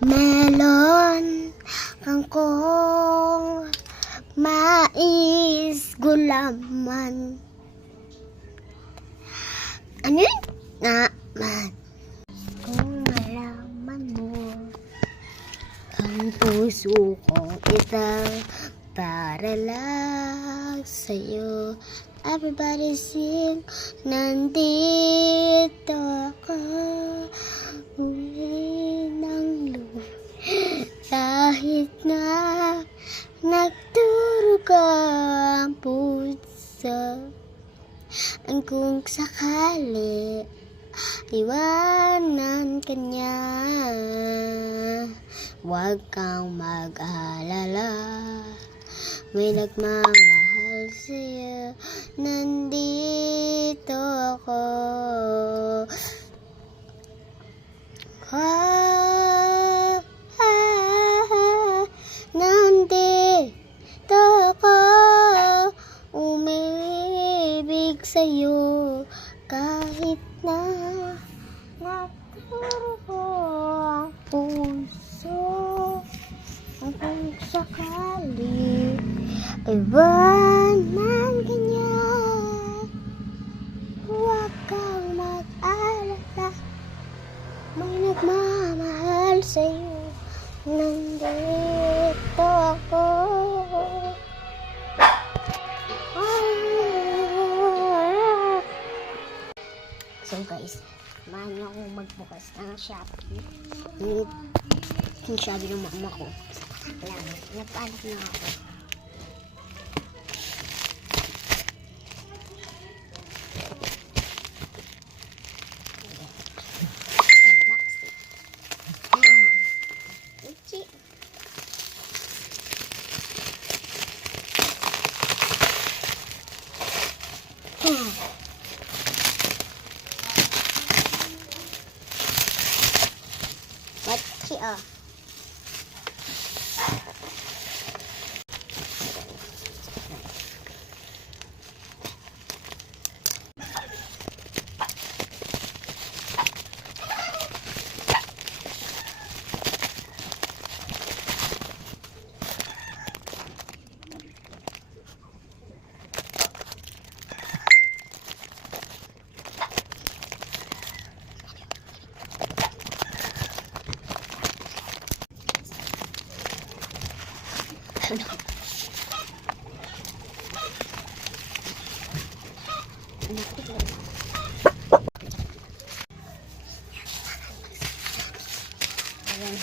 Melon, kangkong, mais, gulaman. Ano yun? Naman. Kung malaman mo ang puso kong ito para lang sa'yo. Everybody sing, nandito ako. Uwi ng lupa. Kahit na nagduruga ang puso, ang kung sakali iwanan ka niya, huwag kang mag-alala. May nagmamahal sa'yo, nandito ako. Nandito ako, umibig sa'yo, kahit na nagturo ang puso, ang kung sakali iwanan ka niya, huwag kang mag-alala. May nagmamahal sa'yo, nandito ako. So guys, samahan niyo akong magbukas ng Shopee. Yung sabi ng mama ko. Alam, nagpaanap na ako. What's it?